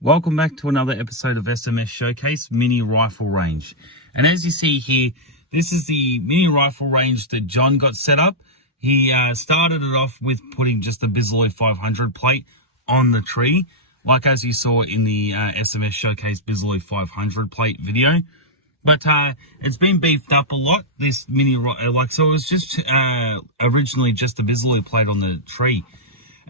Welcome back to another episode of SMS Showcase Mini Rifle Range. And as you see here, this is the mini rifle range that John got set up. He started it off with putting just the Bisalloy 500 plate on the tree, like as you saw in the SMS Showcase Bisalloy 500 plate video. But it's been beefed up a lot, this mini, so it was just originally just a Bisalloy plate on the tree.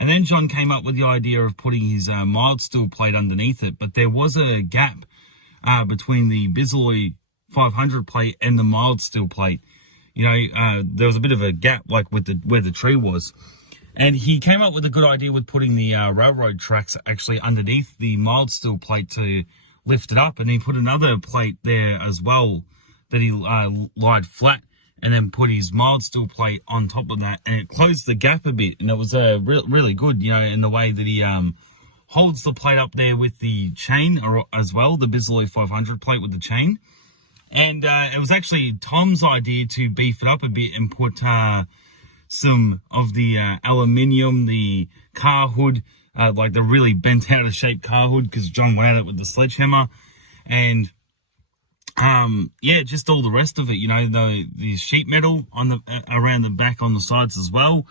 And then John came up with the idea of putting his mild steel plate underneath it, but there was a gap between the Bisalloy 500 plate and the mild steel plate. You know, there was a bit of a gap, like with where the tree was. And he came up with a good idea with putting the railroad tracks actually underneath the mild steel plate to lift it up. And he put another plate there as well that he lied flat, and then put his mild steel plate on top of that, and it closed the gap a bit, and it was really good, you know, in the way that he holds the plate up there with the chain as well, the Bisalloy 500 plate with the chain. And it was actually Tom's idea to beef it up a bit and put some of the aluminium, the car hood, like the really bent out of shape car hood, because John went at it with the sledgehammer, and yeah, just all the rest of it, you know, the sheet metal on the around the back on the sides as well.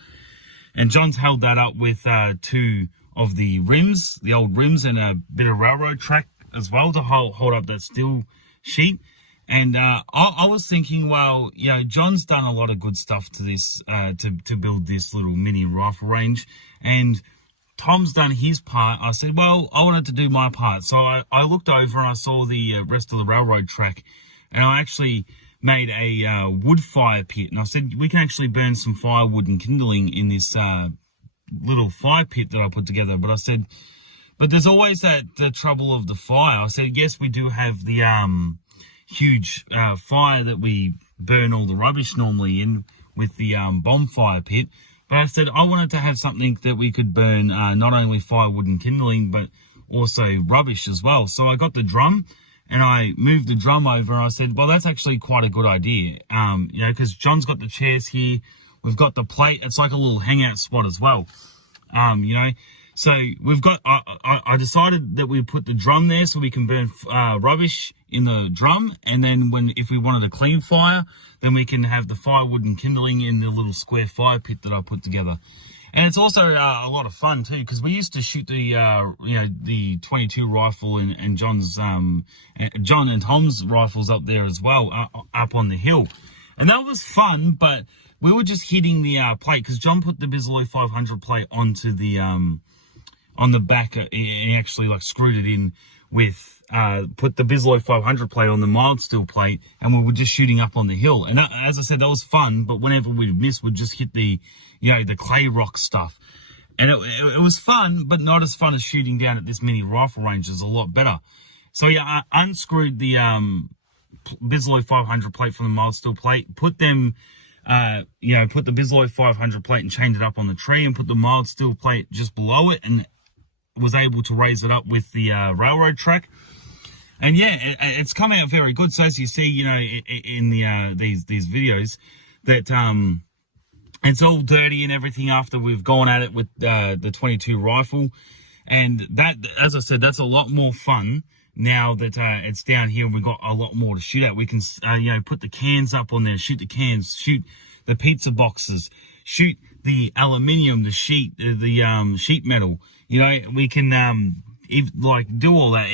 And John's held that up with two of the rims, the old rims, and a bit of railroad track as well to hold up that steel sheet. And I was thinking, well, you know, John's done a lot of good stuff to this to build this little mini rifle range, and Tom's done his part. I said, well, I wanted to do my part. So I looked over and I saw the rest of the railroad track, and I actually made a wood fire pit. And I said, we can actually burn some firewood and kindling in this little fire pit that I put together. But I said, but there's always the trouble of the fire. I said, yes, we do have the huge fire that we burn all the rubbish normally in with the bonfire pit. But I said I wanted to have something that we could burn not only firewood and kindling, but also rubbish as well. So I got the drum, and I moved the drum over, and I said, well, that's actually quite a good idea. You know, because John's got the chairs here. We've got the plate. It's like a little hangout spot as well. You know, so we've got, I decided that we put the drum there so we can burn rubbish in the drum, and then if we wanted a clean fire, then we can have the firewood and kindling in the little square fire pit that I put together. And it's also a lot of fun too, because we used to shoot the you know, the 22 rifle and John's John and Tom's rifles up there as well, up on the hill, and that was fun. But we were just hitting the plate, because John put the Bisalloy 500 plate onto the on the back, and he actually like screwed it in with put the Bisalloy 500 plate on the mild steel plate, and we were just shooting up on the hill. And that, as I said, that was fun, but whenever we'd miss, we'd just hit the, you know, the clay rock stuff. And it was fun, but not as fun as shooting down at this mini rifle range. Is a lot better. So yeah, I unscrewed the Bisalloy 500 plate from the mild steel plate, put them, you know, put the Bisalloy 500 plate and chained it up on the tree, and put the mild steel plate just below it, and was able to raise it up with the railroad track. And yeah, it's come out very good. So as you see, you know, in the these videos, that it's all dirty and everything after we've gone at it with the 22 rifle, and that, as I said, that's a lot more fun now that it's down here and we've got a lot more to shoot at. We can you know, put the cans up on there, shoot the cans, shoot the pizza boxes, shoot the aluminium, the sheet, the sheet metal. You know, we can do all that.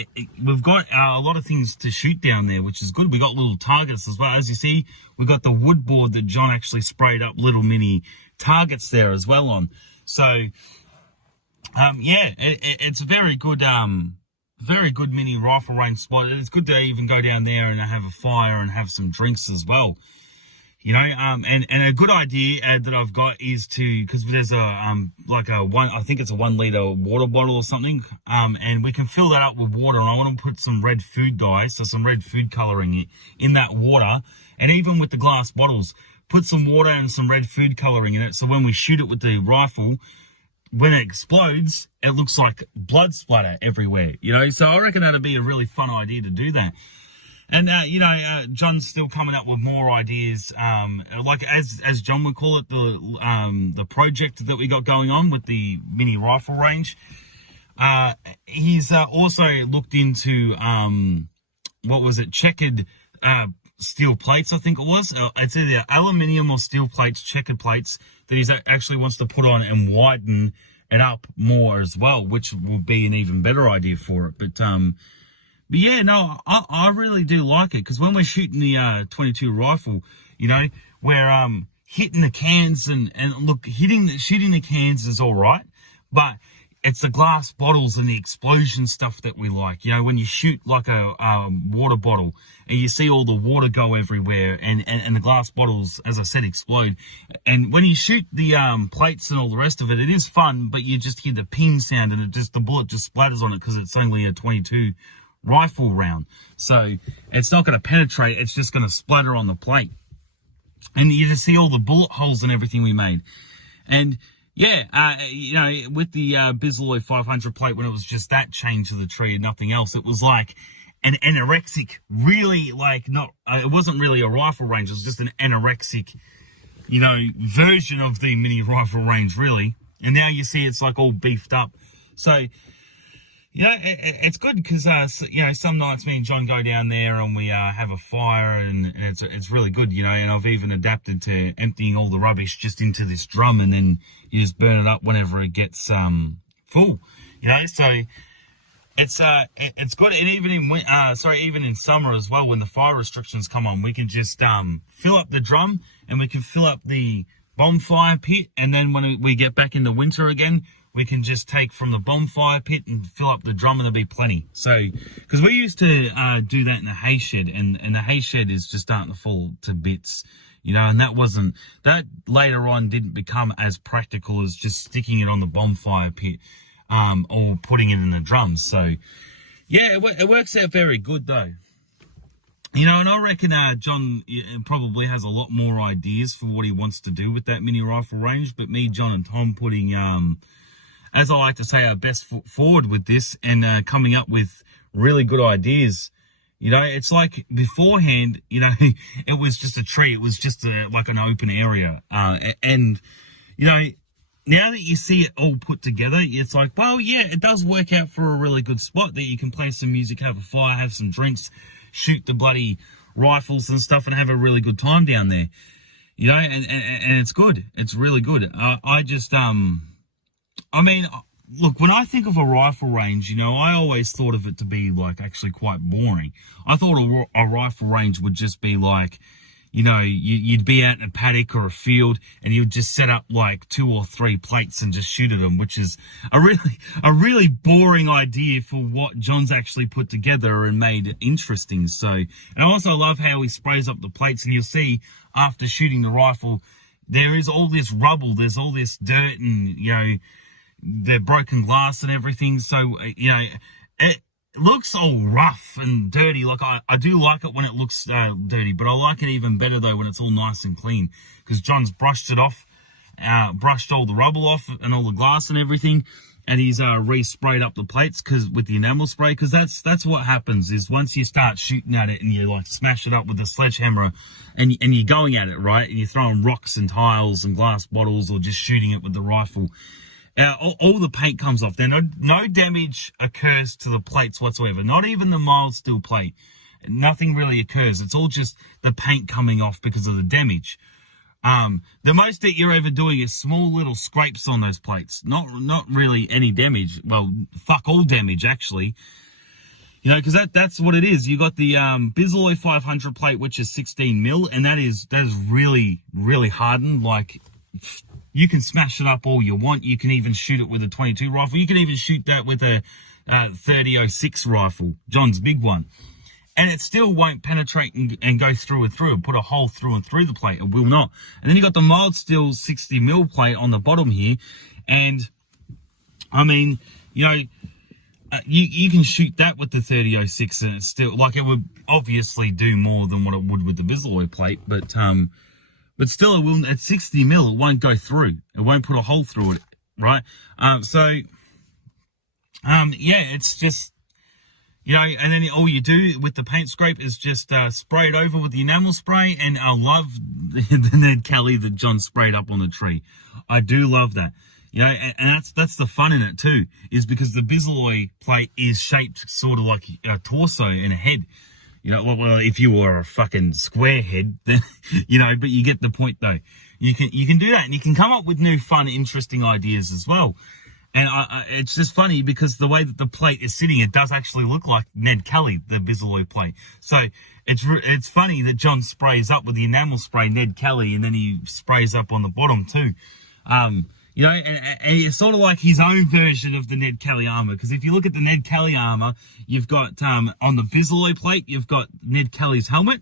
We've got a lot of things to shoot down there, which is good. We got little targets as well. As you see, we got the wood board that John actually sprayed up little mini targets there as well on. So yeah, it's a very good mini rifle range spot. It's good to even go down there and have a fire and have some drinks as well. You know, and a good idea that I've got is to, because there's a like a I think it's a 1 liter water bottle or something, and we can fill that up with water, and I want to put some red food dye, so some red food coloring in that water, and even with the glass bottles, put some water and some red food coloring in it, so when we shoot it with the rifle, when it explodes, it looks like blood splatter everywhere, you know. So I reckon that'd be a really fun idea to do that. And, you know, John's still coming up with more ideas, like as John would call it, the project that we got going on with the mini rifle range. He's also looked into what was it, checkered steel plates, I think it was. It's either aluminium or steel plates, checkered plates that he actually wants to put on and widen it up more as well, which will be an even better idea for it. But yeah, no, I really do like it, because when we're shooting the 22 rifle, you know, we're hitting the cans and look, shooting the cans is all right, but it's the glass bottles and the explosion stuff that we like. You know, when you shoot like a water bottle and you see all the water go everywhere, and the glass bottles, as I said, explode. And when you shoot the plates and all the rest of it, it is fun, but you just hear the ping sound, and the bullet just splatters on it because it's only a 22 rifle round. So it's not going to penetrate, it's just going to splatter on the plate. And you just see all the bullet holes and everything we made. And yeah, you know, with the Bisley 500 plate, when it was just that chain to the tree and nothing else, it was like an anorexic, really, like, not, it wasn't really a rifle range, it was just an anorexic, you know, version of the mini rifle range, really. And now you see it's like all beefed up. So, you know, it's good because, you know, some nights me and John go down there and we have a fire, and it's really good, you know. And I've even adapted to emptying all the rubbish just into this drum, and then you just burn it up whenever it gets full, you know. So it's good. And even even in summer as well, when the fire restrictions come on, we can just fill up the drum and we can fill up the bonfire pit, and then when we get back in the winter again, we can just take from the bonfire pit and fill up the drum, and there'll be plenty. So, because we used to do that in the hay shed, and the hay shed is just starting to fall to bits, you know, and that later on didn't become as practical as just sticking it on the bonfire pit or putting it in the drums. So, yeah, it works out very good though. You know, and I reckon John probably has a lot more ideas for what he wants to do with that mini rifle range, but me, John and Tom putting as I like to say, our best foot forward with this, and coming up with really good ideas. You know, it's like beforehand, you know, it was just a tree. It was just like an open area. And, you know, now that you see it all put together, it's like, well, yeah, it does work out for a really good spot that you can play some music, have a fire, have some drinks, shoot the bloody rifles and stuff, and have a really good time down there. You know, and it's good. It's really good. I mean, look, when I think of a rifle range, you know, I always thought of it to be, like, actually quite boring. I thought a rifle range would just be like, you know, you'd be out in a paddock or a field, and you'd just set up, like, 2 or 3 plates and just shoot at them, which is a really boring idea for what John's actually put together and made it interesting. So, and I also love how he sprays up the plates, and you'll see after shooting the rifle, there is all this rubble, there's all this dirt, and, you know, the broken glass and everything. So, you know, it looks all rough and dirty. Like, I do like it when it looks dirty, but I like it even better though when it's all nice and clean, because John's brushed it off, brushed all the rubble off and all the glass and everything, and he's re-sprayed up the plates with the enamel spray, because that's what happens is once you start shooting at it and you like smash it up with a sledgehammer, and you're going at it, right, and you're throwing rocks and tiles and glass bottles, or just shooting it with the rifle, all the paint comes off. There no damage occurs to the plates whatsoever, not even the mild steel plate. Nothing really occurs. It's all just the paint coming off because of the damage. The most that you're ever doing is small little scrapes on those plates. Not really any damage. Well, fuck all damage, actually. You know, because that's what it is. You got the Bisley 500 plate, which is 16 mil, and that is really, really hardened. Like, you can smash it up all you want. You can even shoot it with a 22 rifle. You can even shoot that with a 30-06 rifle, John's big one. And it still won't penetrate and go through and through, put a hole through and through the plate. It will not. And then you got the mild steel 60 mil plate on the bottom here. And, I mean, you know, you can shoot that with the 30-06, and it's still, like, it would obviously do more than what it would with the Bisley plate, but still, it will, at 60 mil, it won't go through. It won't put a hole through it, right? Yeah, it's just, you know, and then all you do with the paint scrape is just spray it over with the enamel spray, and I love the Ned Kelly that John sprayed up on the tree. I do love that. You know, and that's the fun in it too, is because the Bisalloy plate is shaped sort of like a torso and a head. You know, well, if you were a fucking square head, then, you know, but you get the point though. You can do that, and you can come up with new, fun, interesting ideas as well. And it's just funny because the way that the plate is sitting, it does actually look like Ned Kelly, the Bisalloy plate. So it's funny that John sprays up with the enamel spray Ned Kelly, and then he sprays up on the bottom too. You know, and it's sort of like his own version of the Ned Kelly armor. Because if you look at the Ned Kelly armor, you've got on the Bisalloy plate, you've got Ned Kelly's helmet,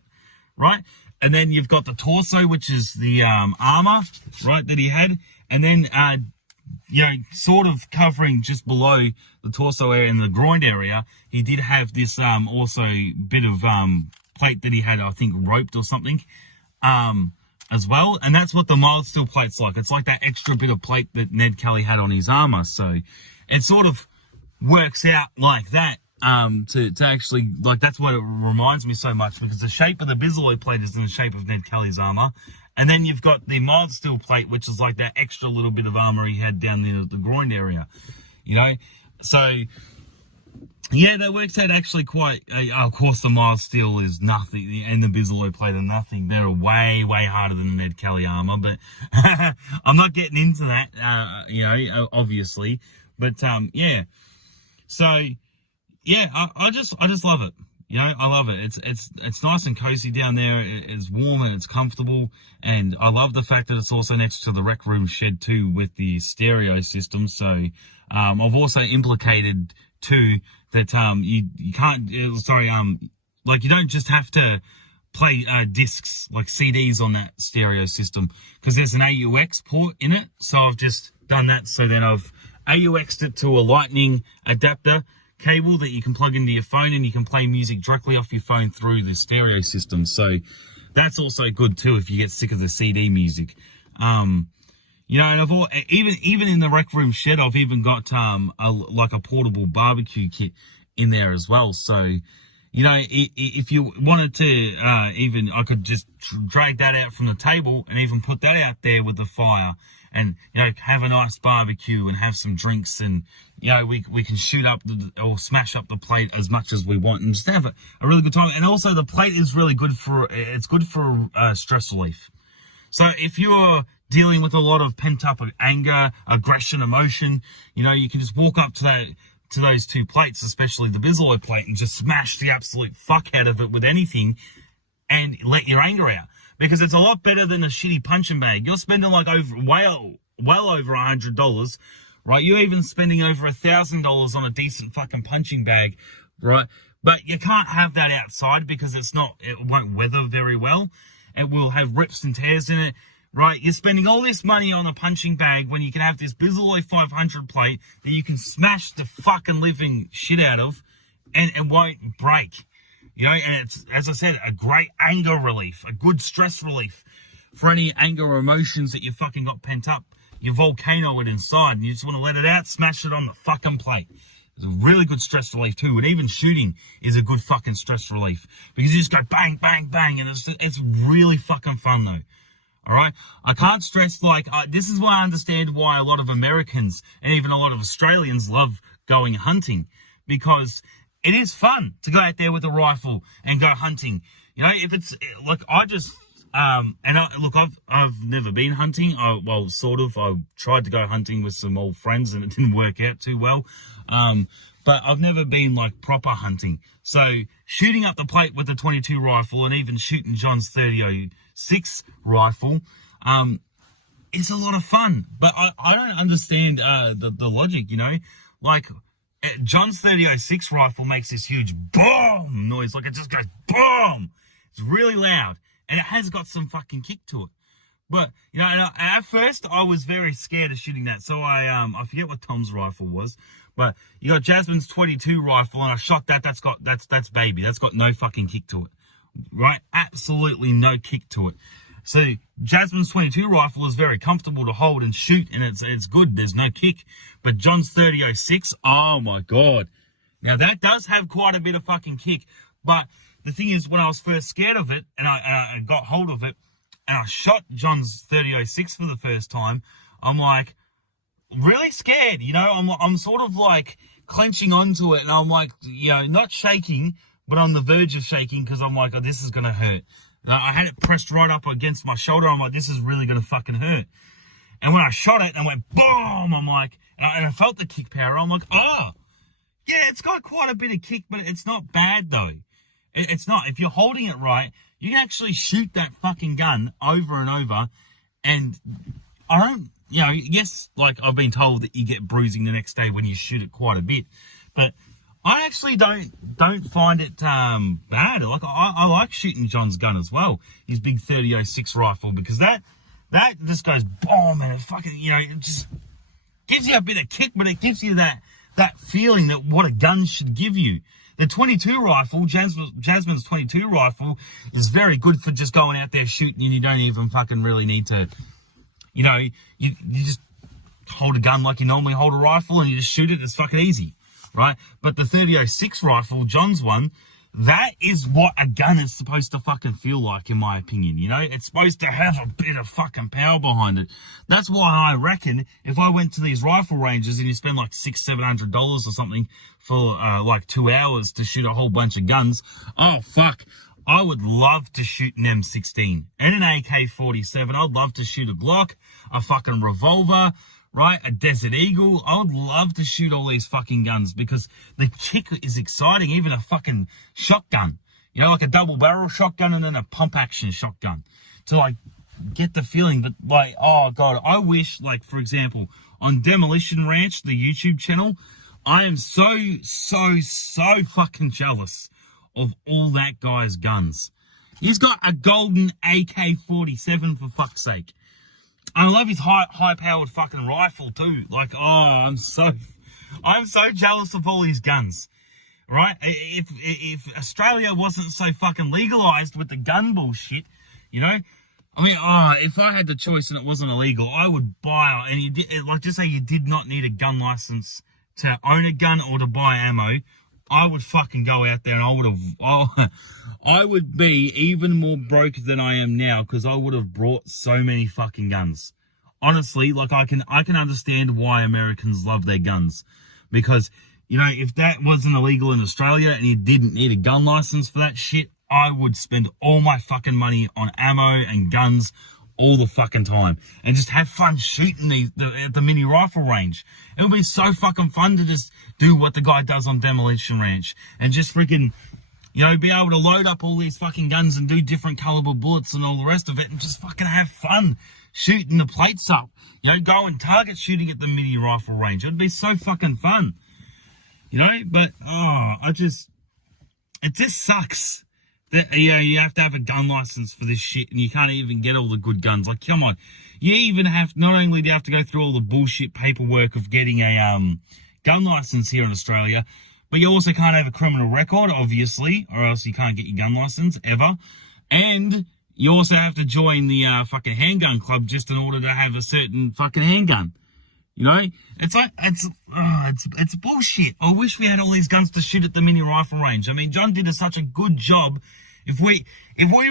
right? And then you've got the torso, which is the armor, right, that he had. And then, you know, sort of covering just below the torso area and the groin area, he did have this also bit of plate that he had, I think, roped or something. As well, and that's what the mild steel plate's like. It's like that extra bit of plate that Ned Kelly had on his armor. So it sort of works out like that to actually, like, that's what it reminds me so much, because the shape of the Bisalloy plate is in the shape of Ned Kelly's armor, and then you've got the mild steel plate, which is like that extra little bit of armor he had down there at the groin area, you know. So yeah, that works out actually quite. Of course, the mild steel is nothing, and the Bisalloy plate are nothing. They're way, way harder than the Ned Kelly armor, but I'm not getting into that, you know, obviously. But yeah, so yeah, I just love it. You know, I love it. It's nice and cozy down there. It's warm and it's comfortable, and I love the fact that it's also next to the rec room shed too with the stereo system. So I've also implicated too that you can't like, you don't just have to play discs like CDs on that stereo system, because there's an AUX port in it. So I've just done that. So then I've AUX'd it to a lightning adapter cable that you can plug into your phone, and you can play music directly off your phone through the stereo system. So that's also good too if you get sick of the CD music. You know, and even in the rec room shed, I've even got like a portable barbecue kit in there as well. So, you know, if you wanted to, I could just drag that out from the table and even put that out there with the fire, and, you know, have a nice barbecue and have some drinks, and, you know, we can shoot up or smash up the plate as much as we want, and just have a really good time. And also the plate is really good for stress relief. So if you're dealing with a lot of pent-up anger, aggression, emotion, you know, you can just walk up to those two plates, especially the Bisalloy plate, and just smash the absolute fuck out of it with anything and let your anger out. Because it's a lot better than a shitty punching bag. You're spending like well over $100, right? You're even spending over $1,000 on a decent fucking punching bag, right? But you can't have that outside because it won't weather very well. It will have rips and tears in it, right? You're spending all this money on a punching bag when you can have this Bisalloy 500 plate that you can smash the fucking living shit out of, and it won't break. You know, and it's, as I said, a great anger relief, a good stress relief for any anger or emotions that you fucking got pent up. You volcano it inside, and you just want to let it out, smash it on the fucking plate. It's a really good stress relief too, and even shooting is a good fucking stress relief, because you just go bang, bang, bang, and it's really fucking fun though. All right, I can't stress, like, this is why I understand why a lot of Americans and even a lot of Australians love going hunting, because it is fun to go out there with a rifle and go hunting. You know, if it's like, I've never been hunting. Well, sort of. I tried to go hunting with some old friends and it didn't work out too well. But I've never been like proper hunting. So shooting up the plate with a 22 rifle, and even shooting John's 30-06 rifle, it's a lot of fun. But I don't understand the logic, you know, like, John's 30-06 rifle makes this huge boom noise, like it just goes boom. It's really loud, and it has got some fucking kick to it. But, you know, and at first I was very scared of shooting that. So I forget what Tom's rifle was, but you got Jasmine's 22 rifle, and I shot that. That's baby. That's got no fucking kick to it, right? Absolutely no kick to it. So Jasmine's 22 rifle is very comfortable to hold and shoot, and it's good. There's no kick. But John's 30-06, oh my God. Now that does have quite a bit of fucking kick. But the thing is, when I was first scared of it, and I got hold of it, and I shot John's 30-06 for the first time, I'm like, really scared. You know, I'm sort of like clenching onto it, and I'm like, you know, not shaking, but on the verge of shaking because I'm like, oh, this is gonna hurt. And I had it pressed right up against my shoulder. I'm like, this is really gonna fucking hurt. And when I shot it and went boom, I'm like, and I felt the kick power. I'm like, oh, yeah, it's got quite a bit of kick, but it's not bad though. It's not. If you're holding it right, you can actually shoot that fucking gun over and over. And I don't, you know, yes, like I've been told that you get bruising the next day when you shoot it quite a bit, but I actually don't find it bad. Like I like shooting John's gun as well, his big 30-06 rifle, because that just goes boom, and it fucking, you know, it just gives you a bit of kick, but it gives you that feeling that what a gun should give you. The 22 rifle, Jasmine's 22 rifle, is very good for just going out there shooting, and you don't even fucking really need to, you know, you just hold a gun like you normally hold a rifle and you just shoot it. It's fucking easy, right? But the 30-06 rifle, John's one, that is what a gun is supposed to fucking feel like, in my opinion. You know, it's supposed to have a bit of fucking power behind it. That's why I reckon if I went to these rifle ranges and you spend like $600-700 or something for like 2 hours to shoot a whole bunch of guns, oh fuck, I would love to shoot an M16 and an AK-47. I'd love to shoot a Glock, a fucking revolver, right? A Desert Eagle. I would love to shoot all these fucking guns because the kick is exciting. Even a fucking shotgun, you know, like a double barrel shotgun and then a pump action shotgun to like get the feeling. But like, oh God, I wish, like, for example, on Demolition Ranch, the YouTube channel, I am so fucking jealous of all that guy's guns. He's got a golden AK-47 for fuck's sake. I love his high-powered fucking rifle too. Like, oh, I'm so jealous of all his guns, right? If Australia wasn't so fucking legalized with the gun bullshit, you know, I mean, if I had the choice and it wasn't illegal, I would buy, and you did, like, just say you did not need a gun license to own a gun or to buy ammo, I would fucking go out there and I would be even more broke than I am now because I would have brought so many fucking guns. Honestly, like I can understand why Americans love their guns, because, you know, if that wasn't illegal in Australia and you didn't need a gun license for that shit, I would spend all my fucking money on ammo and guns all the fucking time and just have fun shooting at the mini rifle range. It would be so fucking fun to just do what the guy does on Demolition Ranch and just freaking, you know, be able to load up all these fucking guns and do different caliber bullets and all the rest of it and just fucking have fun shooting the plates up. You know, go and target shooting at the mini rifle range. It'd be so fucking fun, you know. But it just sucks that, you know, you have to have a gun license for this shit and you can't even get all the good guns. Like, come on. You even have, not only do you have to go through all the bullshit paperwork of getting a gun license here in Australia, but you also can't have a criminal record, obviously, or else you can't get your gun license ever. And you also have to join the fucking handgun club just in order to have a certain fucking handgun. You know, it's like, it's bullshit. I wish we had all these guns to shoot at the mini rifle range. I mean, John did such a good job. If we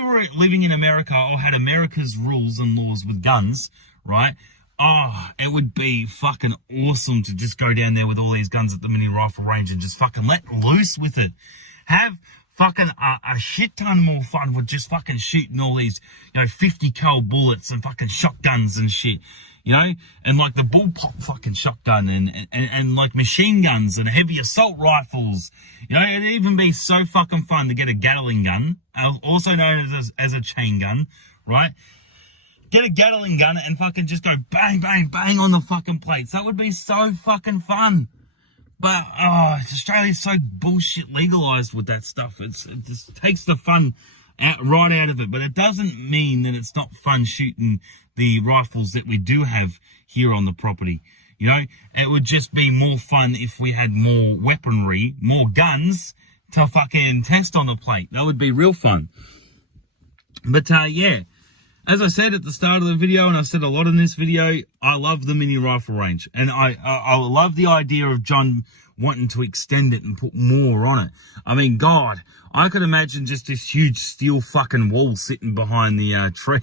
were living in America or had America's rules and laws with guns, right? Oh, it would be fucking awesome to just go down there with all these guns at the mini rifle range and just fucking let loose with it. Have fucking a shit ton more fun with just fucking shooting all these, you know, 50 cal bullets and fucking shotguns and shit. You know, and like the bullpup fucking shotgun and like machine guns and heavy assault rifles. You know, it'd even be so fucking fun to get a Gatling gun, also known as a chain gun, right? Get a Gatling gun and fucking just go bang, bang, bang on the fucking plates. That would be so fucking fun. But, Australia's so bullshit legalized with that stuff. It just takes the fun right out of it. But it doesn't mean that it's not fun shooting the rifles that we do have here on the property. You know, it would just be more fun if we had more weaponry, more guns to fucking test on the plate. That would be real fun. But, yeah, as I said at the start of the video, and I said a lot in this video, I love the mini rifle range. And I love the idea of John wanting to extend it and put more on it. I mean, God, I could imagine just this huge steel fucking wall sitting behind the tree,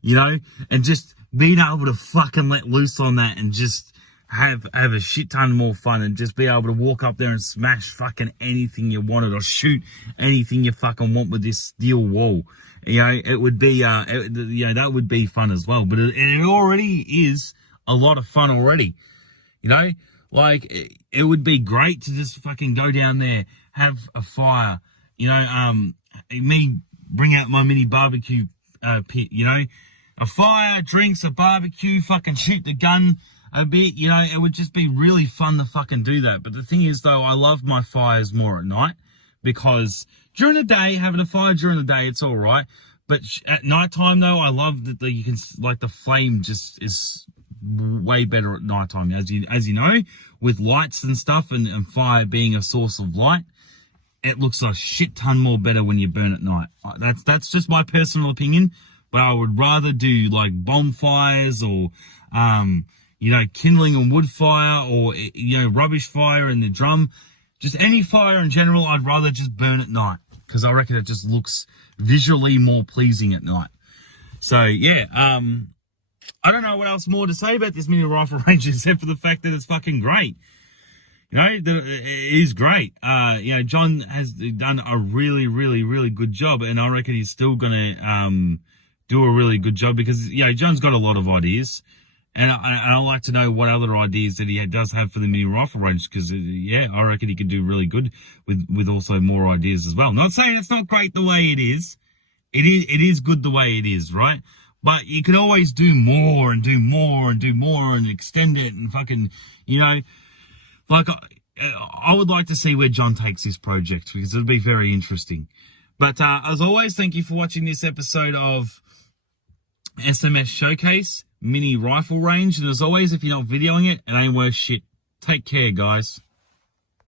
you know, and just being able to fucking let loose on that and just have a shit ton more fun and just be able to walk up there and smash fucking anything you wanted or shoot anything you fucking want with this steel wall. You know, it would be, that would be fun as well. But it already is a lot of fun already. You know, like it would be great to just fucking go down there, have a fire, you know, me bring out my mini barbecue pit, you know, a fire, drinks, a barbecue, fucking shoot the gun a bit, you know, it would just be really fun to fucking do that. But the thing is though, I love my fires more at night, because during the day, having a fire during the day, it's all right. But at nighttime though, I love that you can, like, the flame just is way better at nighttime, as you know, with lights and stuff, and fire being a source of light. It looks a shit ton more better when you burn at night. That's just my personal opinion, but I would rather do like bonfires or, you know, kindling and wood fire, or, you know, rubbish fire in the drum. Just any fire in general, I'd rather just burn at night, because I reckon it just looks visually more pleasing at night. So yeah, I don't know what else more to say about this mini rifle range except for the fact that it's fucking great. You know, it is great. You know, John has done a really, really, really good job, and I reckon he's still gonna do a really good job, because, you know, John's got a lot of ideas, and I like to know what other ideas that he does have for the mini rifle range, because yeah, I reckon he could do really good with also more ideas as well. Not saying it's not great the way it is. It is good the way it is, right? But you can always do more and do more and do more and extend it and fucking, you know, like I would like to see where John takes this project, because it'll be very interesting. But as always, thank you for watching this episode of SMS Showcase Mini Rifle Range. And as always, if you're not videoing it, it ain't worth shit. Take care, guys.